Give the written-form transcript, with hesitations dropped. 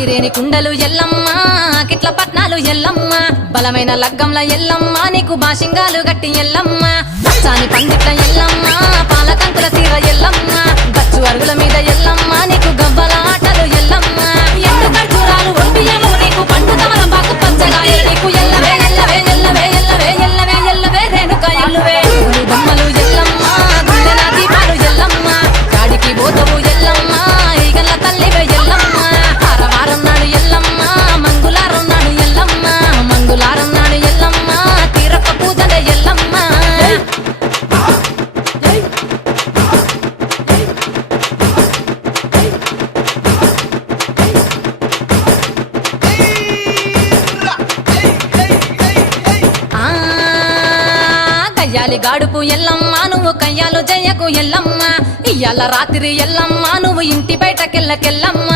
ఐరేని కుండలు ఎల్లమ్మ కిట్ల పట్నాలు ఎల్లమ్మ బలమైన లగ్గంల ఎల్లమ్మ నీకు బాషింగాలు గట్టి ఎల్లమ్మ పచ్చాని పందిట్ల ఎల్లమ్మ పాలకంకుల సీర ఎల్లమ్మ గచ్చు అరుగుల మీద ఎల్లమ్మ నీకు గవ్వల ఆటలు ఎల్లమ్మ ఎండు ఖర్జూరాలు ఒంటియము నీకు పండు తమలపాకు పచ్చగాయ నీకు ఎల్లవే ఎల్లవే ఎల్లవే ఎల్లవే ఎల్లవే ఎల్లవే రేణుక ఎల్లువే బొమ్మలు ఎల్లమ్మ గుండెల దీపాలు ఎల్లమ్మ కాడికి పోతవు ఎల్లమ్మ ఈగల తల్లివే ఎల్లమ్మ వారం నాడు ఎల్లమ్మ మంగుళారం నాడు ఎల్లమ్మ మంగుళారం నాడు ఎల్లమ్మ తీరప్ప పూజలే ఎల్లమ్మ కయ్యాలి గాడుపు ఎల్లమ్మ నువ్వు కయ్యాలు జయ్యకు ఎల్లమ్మ ఇయ్యాల రాత్రి ఎల్లమ్మ నువ్వు ఇంటి బయటకెళ్ళకెళ్ళమ్మ